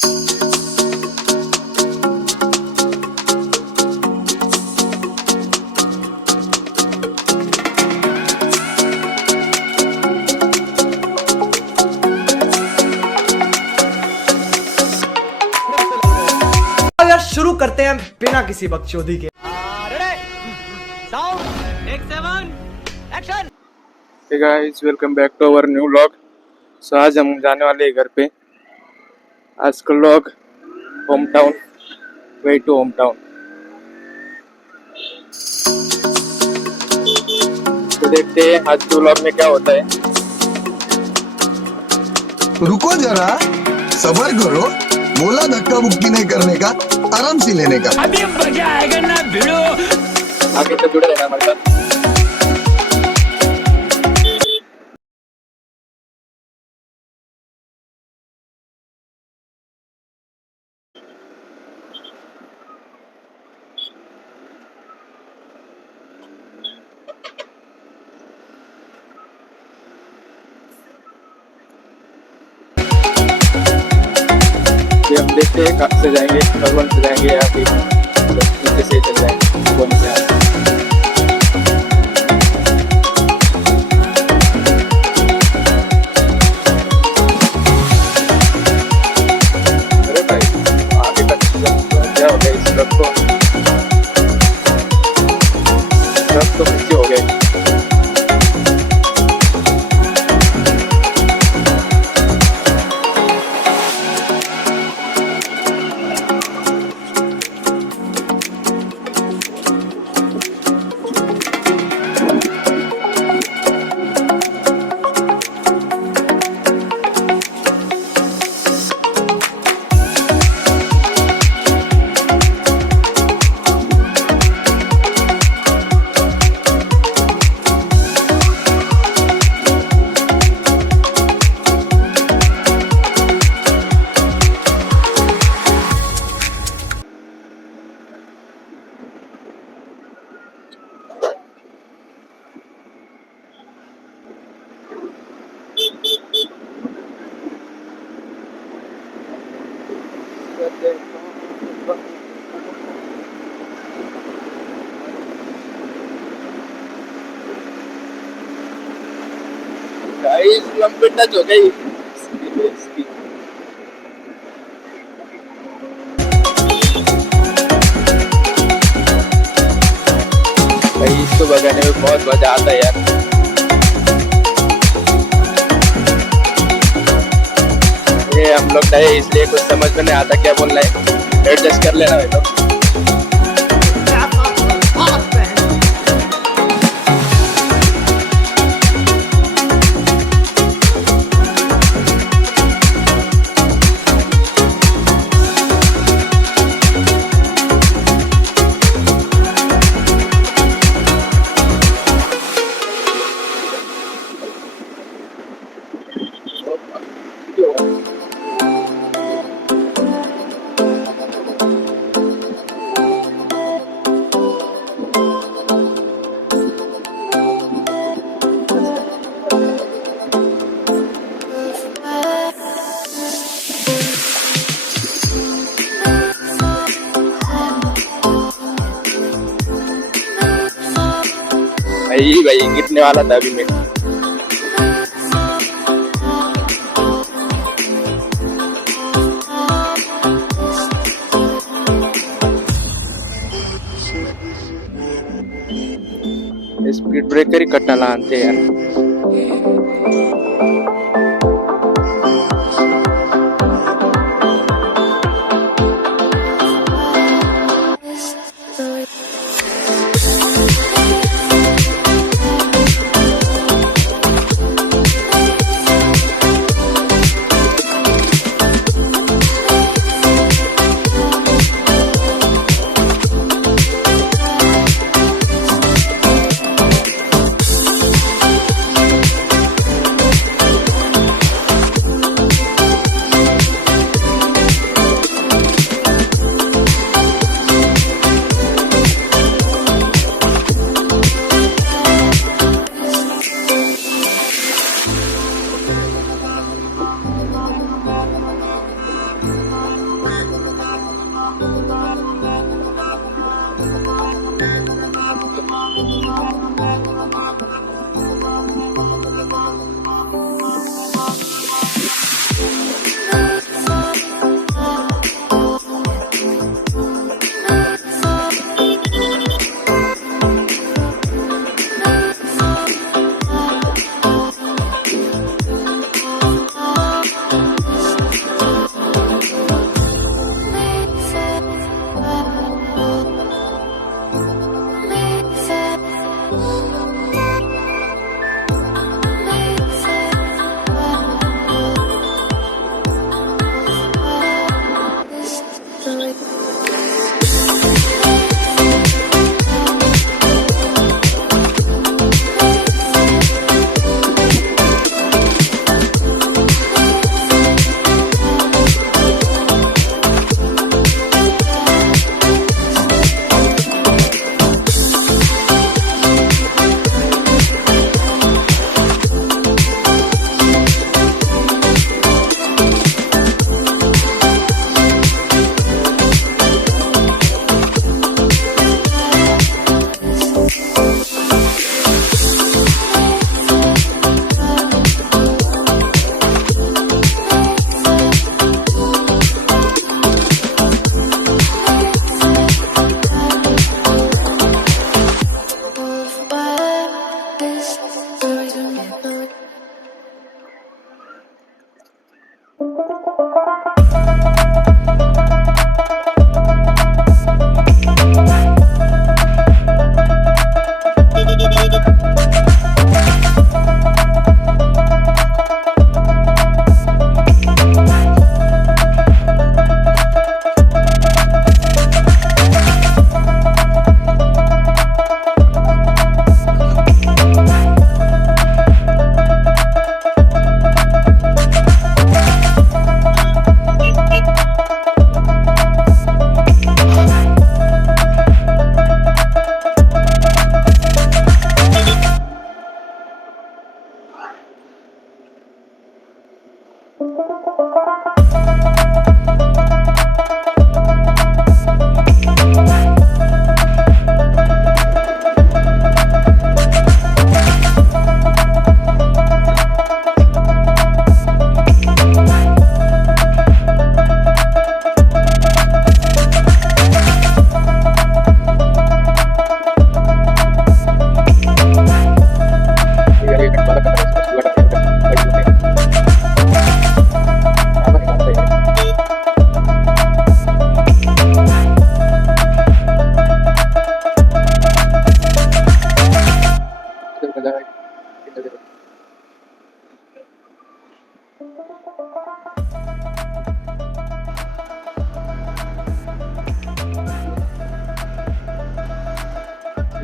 शुरू करते हैं बिना किसी बकचोदी के। Hey guys, welcome back to our new vlog. So आज हम जाने वाले हैं घर पे। आज का vlog home town, way to home town. तो देखते हैं आज के vlog में क्या होता है। रुको जरा, सबर करो, बोला धक्का बुक्की नहीं करने का, आराम से लेने का। अभी मजा आएगा ना भिड़ो। आगे तो जुड़े रहना हमारे साथ। हम देखते हैं कहाँ से जाएंगे, भगवान से जाएंगे या फिर नीचे से चल जाएंगे, कौन से अरे भाई आगे तक क्या हो गया इस ट्रक को, ट्रक तो पीछे हो गए। गाइस लंबे टच हो गई भाई, इसको भगाने में बहुत मजा आता है यार। ये हम लोग नए इसलिए कुछ समझ में नहीं आता क्या बोलना है, एडजस्ट कर लेना है तो। भाई गिरने वाला था अभी मैं। स्पीड ब्रेकर ही कट्टा लाते यार।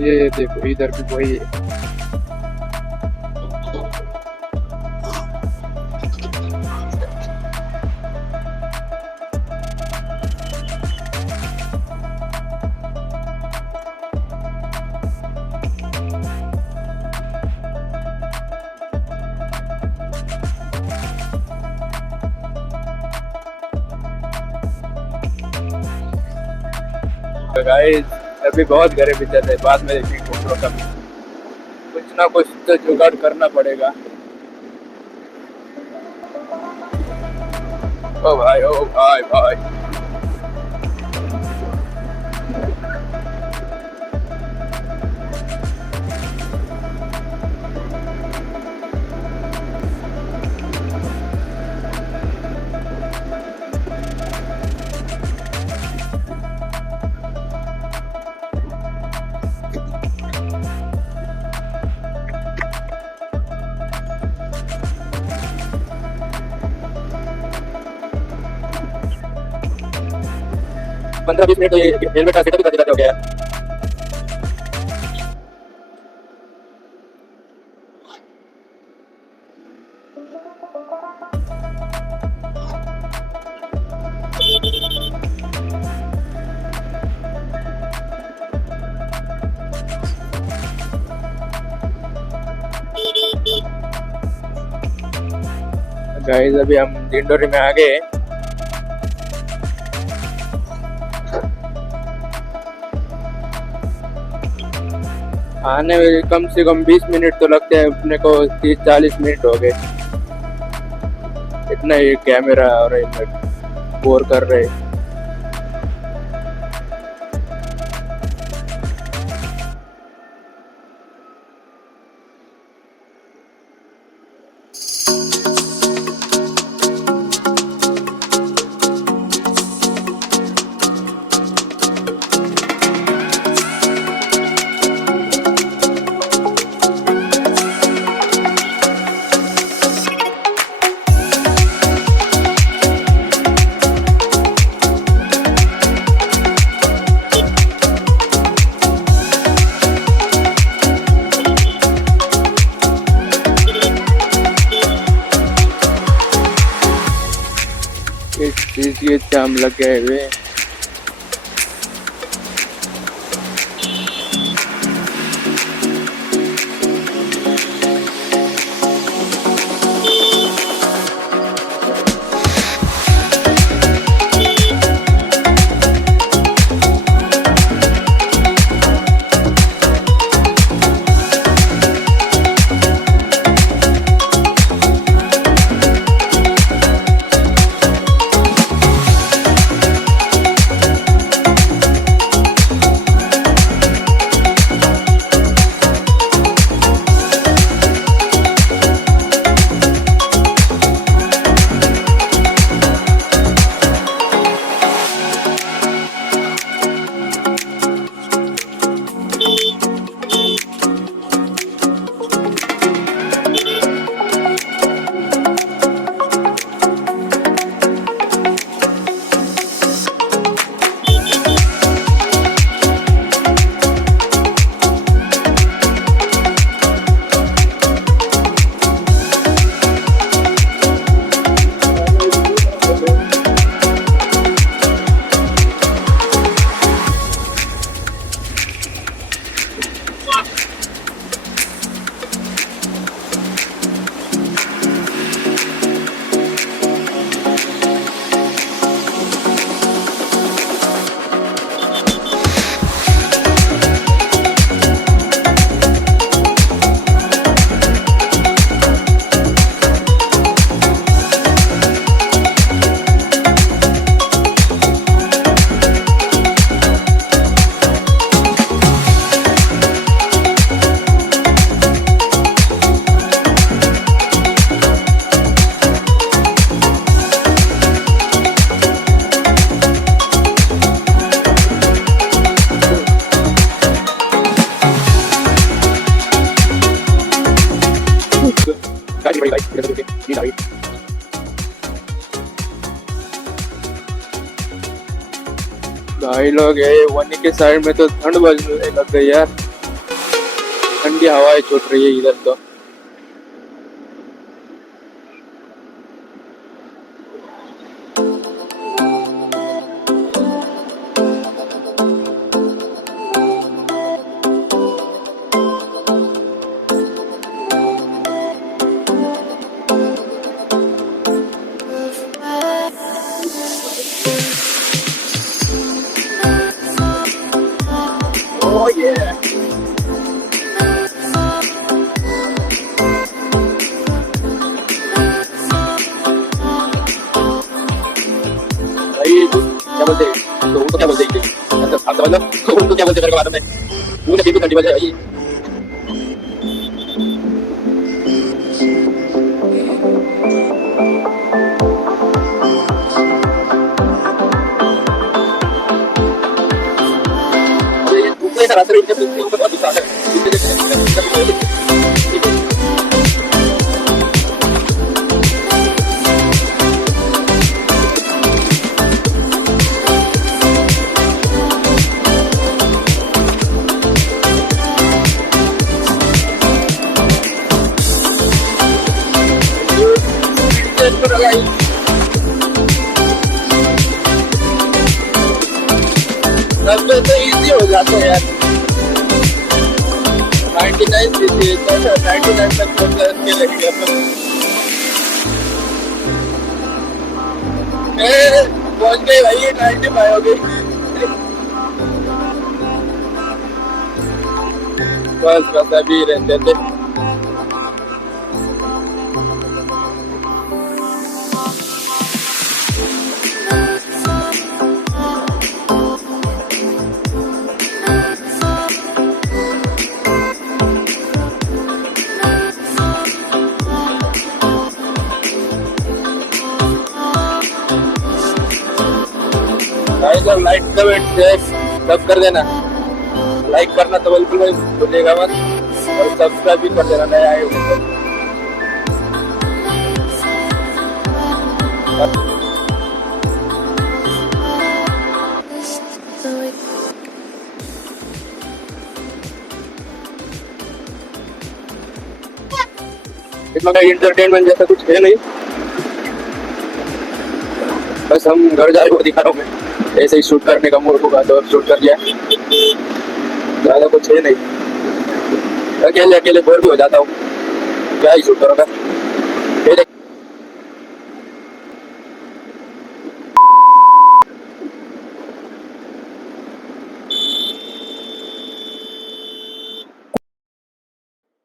ये देखो इधर भी कोई है। गाइस अभी बहुत गरीबी चल रही है, बाद में देखेंगे कपड़ों का भी कुछ ना कुछ तो जुगाड़ करना पड़ेगा। ओ भाई ओ भाई भाई पंद्रह 20 मिनट तो ये हेलमेट का सेटअप करते हो गया। गाइस अभी हम डिंडोरी में आ गए। आने में कम से कम 20 मिनट तो लगते हैं, अपने को 30-40 मिनट हो गए। इतना ही कैमरा और हेलमेट बोर कर रहे। इस चीज के जाम लग गए हुए। भाई लोग ये वनी के साइड में तो ठंड बजने लग गई यार। ठंडी हवाएं छूट रही है इधर तो। Oh yeah. भाई क्या बोलते हैं तो उनको क्या बोलते हैं मतलब आप समझ लो तो उनको क्या बोलते हैं मेरे को मालूम नहीं। मुझे भी घंटी बज रही है ये दूसरे का रास्ते में जब उनको बहुत गुस्सा आता है। सब तो इजी हो जाता है यार। 99 तक पहुंच गए भाई। 95 हो गई बस अभी रहते थे। जब लाइक कमेंट शेयर सब कर देना। लाइक करना तो बिल्कुल नहीं भूलिएगा मत और सब्सक्राइब भी कर देना नया आए हो इसमें एंटरटेनमेंट जैसा कुछ है नहीं। बस हम घर जाए वो दिखा रहा हूँ मैं। ऐसे ही शूट करने का मूड होगा तो अब शूट कर लिया। ज़्यादा कुछ है नहीं। अकेले अकेले बोर भी हो जाता हूँ। क्या ही शूट करूँगा।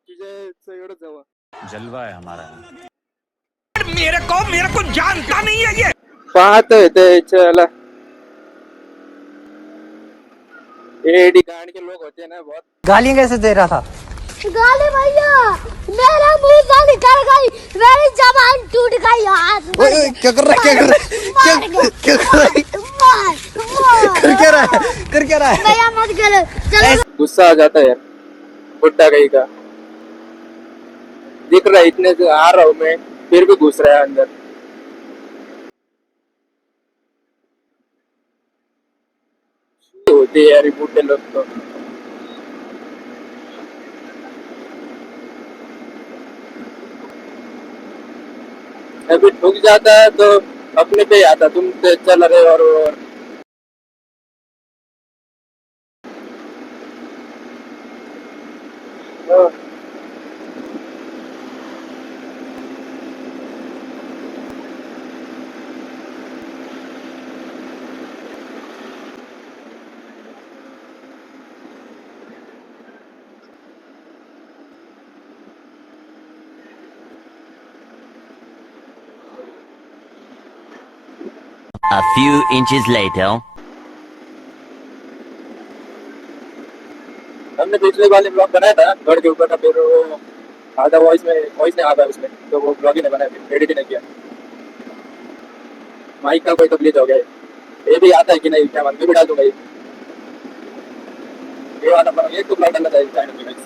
चीजें सही हो जावा। जलवा है हमारा। मेरे को जानता नहीं है ये। बात है चला एडी गांड के लोग होते हैं ना बहुत। गालियां कैसे दे रहा था? गाली भैया मेरा मुंह से निकल गई, मेरी जबान टूट गई यार। ओए क्या कर रहा है? क्या कर रहा है? कर क्या रहा है? कर क्या रहा है? भैया मत करो चलो। गुस्सा आ जाता है यार बुड्ढा कहीं का। दिख रहा है इतने से आ रहा हूँ मैं फिर भी घुस रहा है अंदर। होते यार बुड्ढे लोग तो। अभी ठुक जाता है तो अपने पे ही आता। तुम चल रहे और A few inches later. हमने पिछले वाले ब्लॉग बनाया था घर के ऊपर का। फिर वो आधा वॉइस नहीं आता उसमें तो वो ब्लॉग ही नहीं बनाया। फिर एडिट ही नहीं किया। माइक का कोई तकलीफ हो गया। ये भी आता है कि नहीं क्या मैं भी डाल दूंगा। ये वाला पर एक तो ब्लॉग डालना चाहिए चैनल पे।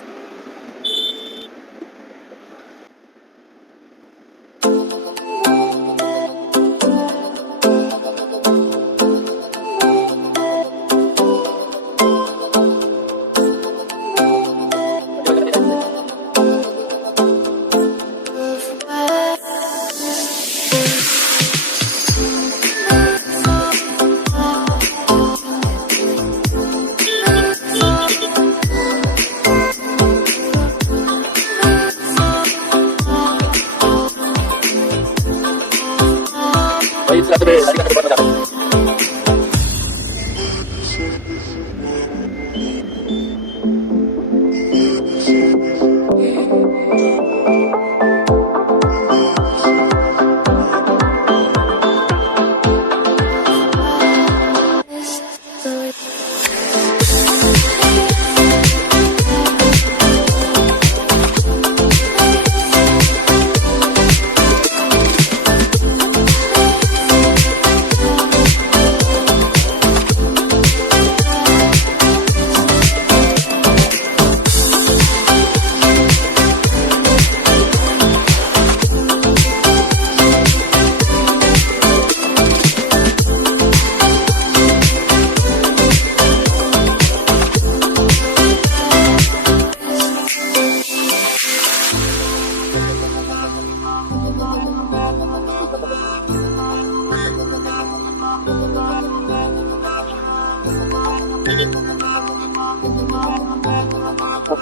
बैग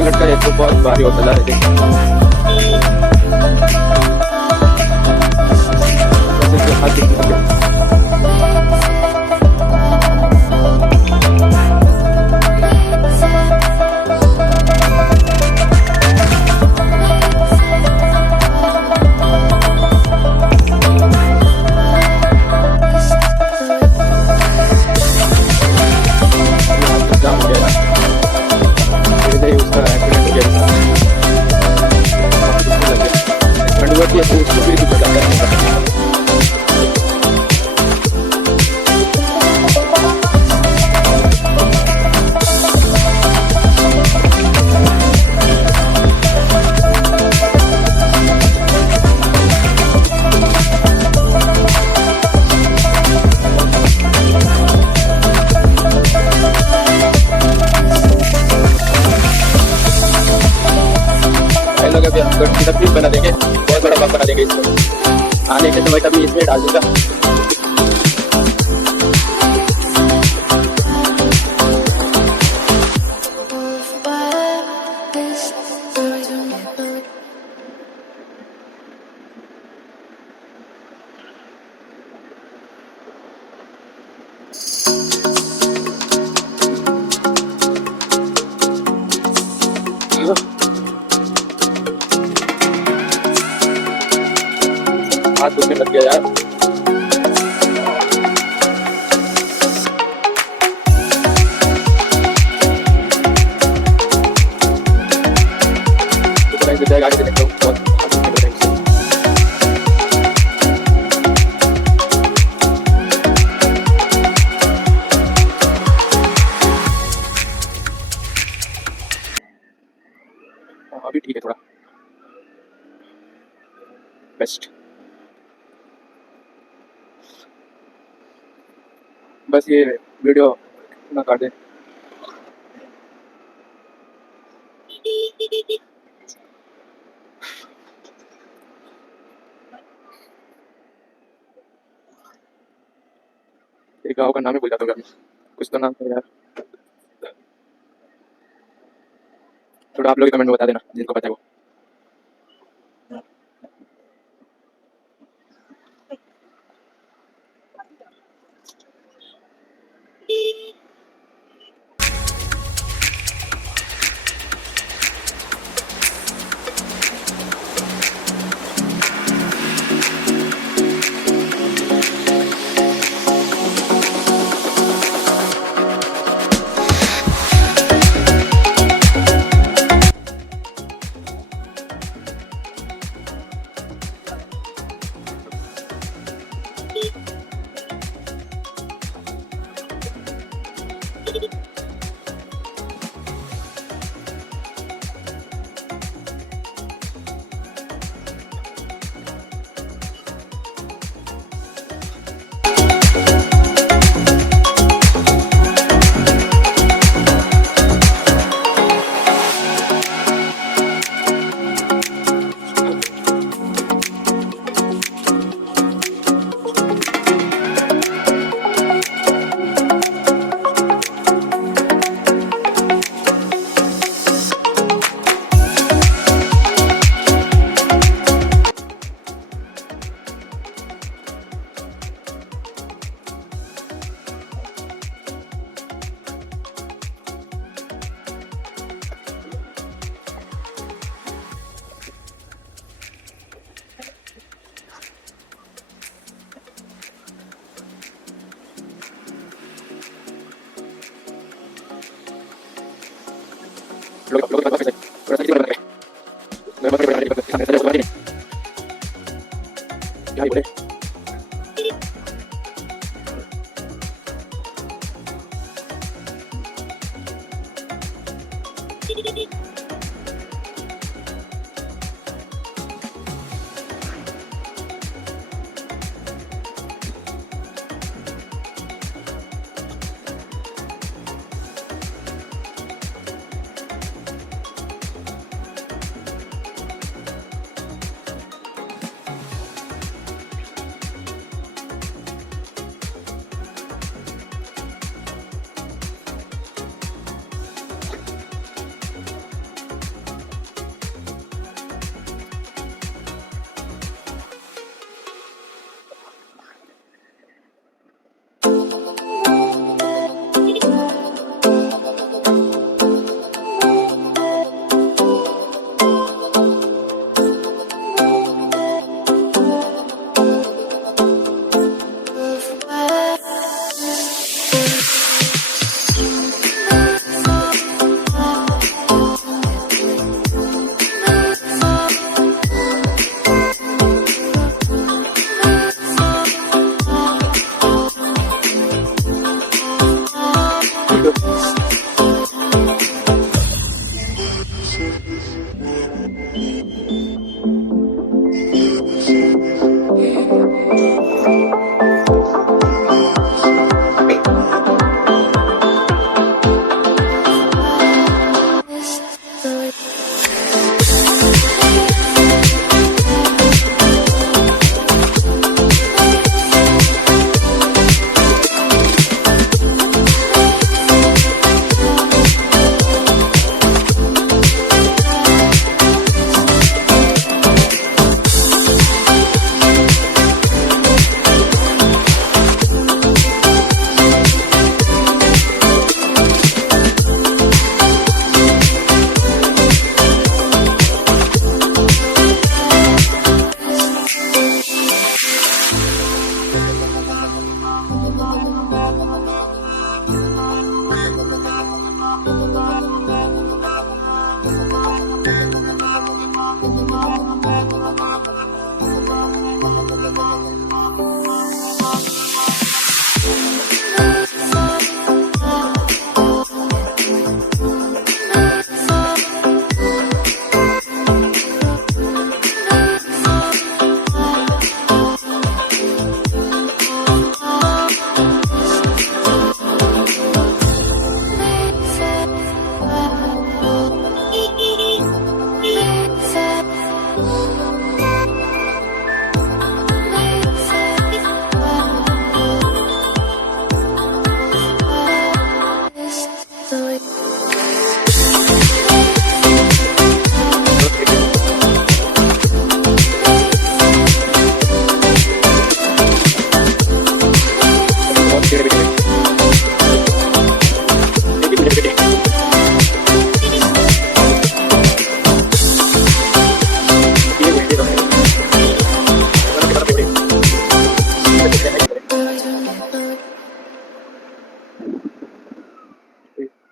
लटका है तो बहुत भारी होता है। तभी बना देंगे, बहुत बड़ा बाग बना देंगे इसको। आने के समय तभी इसमें डाल दूंगा। हाथ दुखने लग गया यार। गाड़ी से देखता हूँ बहुत अभी ठीक है थोड़ा बेस्ट। बस ये वीडियो ना काट दे। एक गाँव का नाम ही भूल जाता हूँ, कुछ तो नाम था यार। थोड़ा आप लोग कमेंट में बता देना जिनको पता है वो।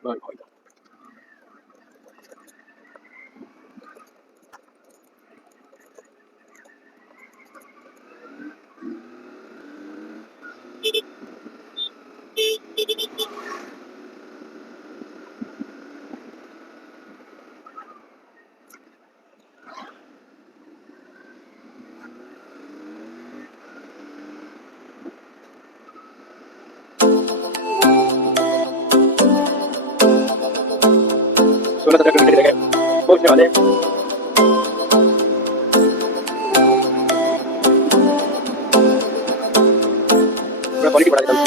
भाई भाई सोलह 17 किलोमीटर रह गए पहुंचने वाले हैं। थोड़ा क्वालिटी बढ़ा देता हूँ।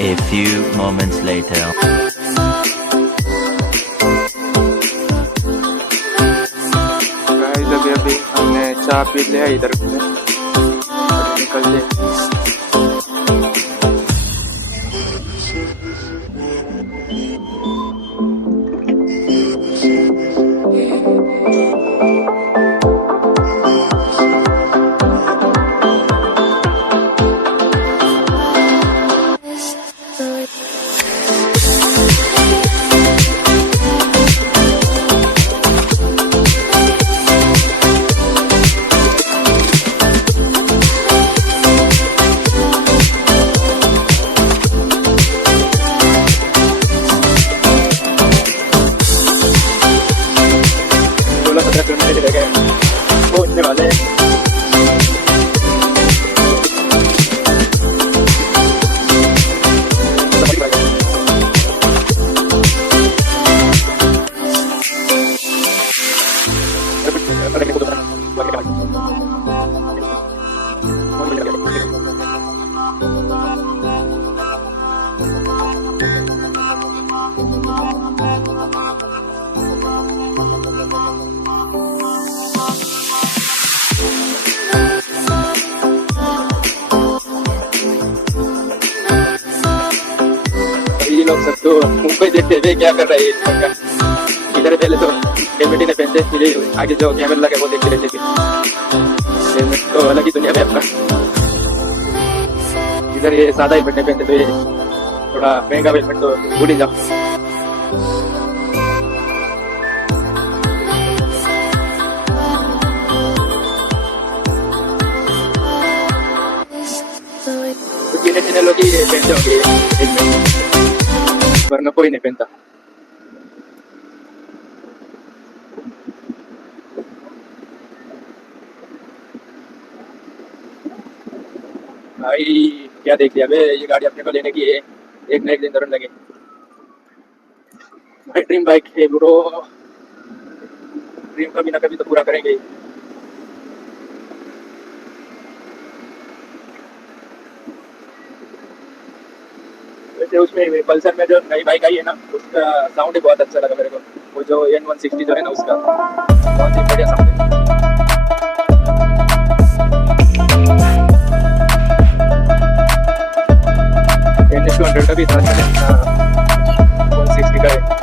A few moments later. Guys अभी हमने चाय पी लिया इधर से निकलते हैं। सोलह 17 किलोमीटर रह गए पहुंचने वाले हैं। ये लोग सब तो मुंबई देखते हुए क्या कर रहे हैं इधर पहले तो हेलमेट ही नहीं पहनते फिर आगे जो कैमरा लगे वो देखते रहते थे। हेलमेट तो अलग ही दुनिया में अपना। इधर ये सादा हेलमेट नहीं पहनते तो ये थोड़ा महंगा हेलमेट तो भूल ही जाओ। तो गिने चुने लोग ही पहनते होंगे हेलमेट वरना कोई नहीं पहनता। भाई क्या देख लिया बे, ये गाड़ी अपने को लेने की है, एक ना एक दिन जरूर लगे। भाई ड्रीम बाइक है ब्रो, ड्रीम कभी ना कभी तो पूरा करेंगे ही। वैसे उसमें पल्सर में जो नई बाइक आई है ना उसका साउंड ही बहुत अच्छा लगा मेरे को। वो जो N160 जो है ना उसका बहुत ही बढ़िया साउंड है। NS200 का भी इतना अच्छा है, 160 का है।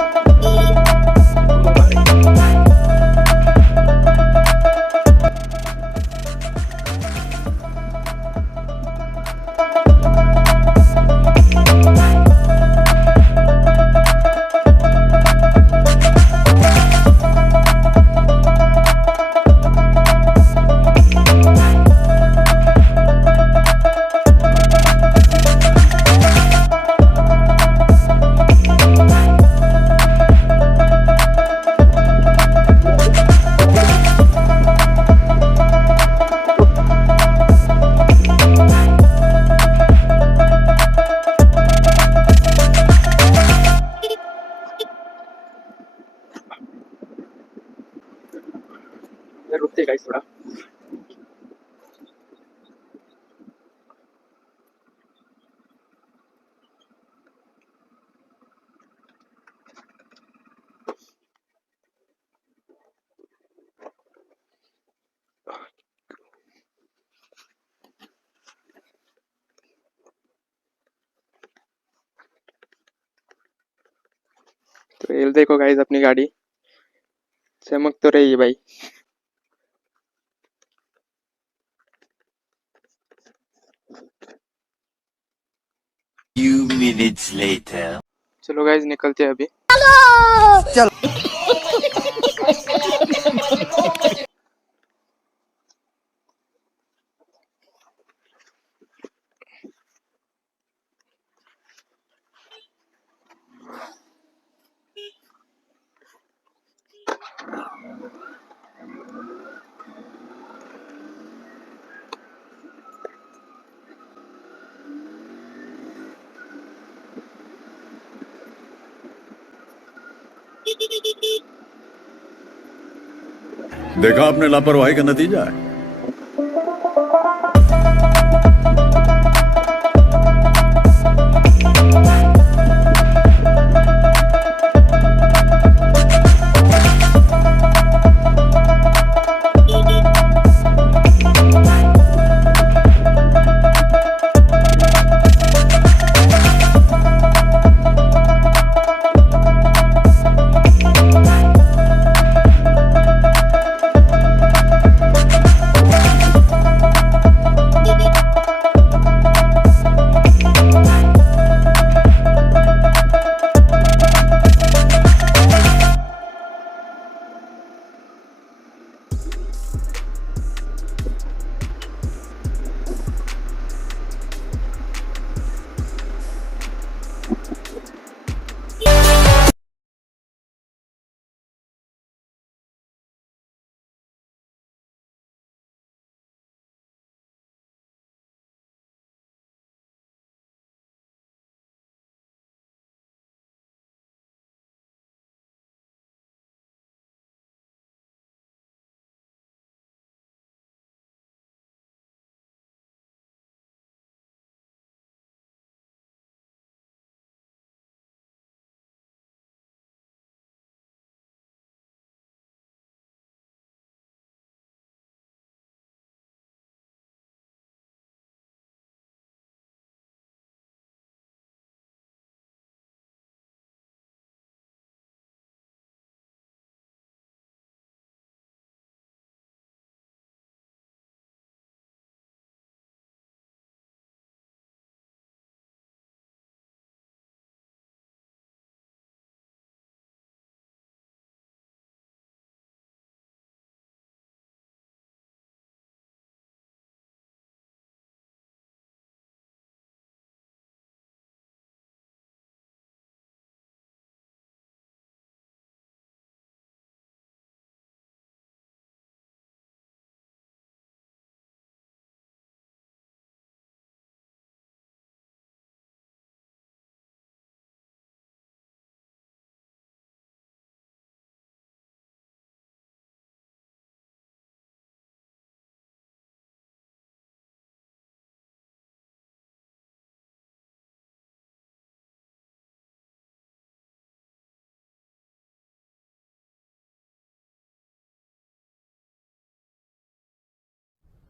रुकते गाइस थोड़ा। तो ये देखो गाइस अपनी गाड़ी चमक तो रही है भाई। minutes later. चलो गाइज निकलते हैं अभी। चल देखा आपने लापरवाही का नतीजा है।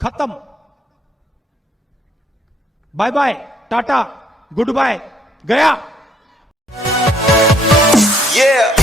खत्म। Bye bye, tata, goodbye, गया। Yeah.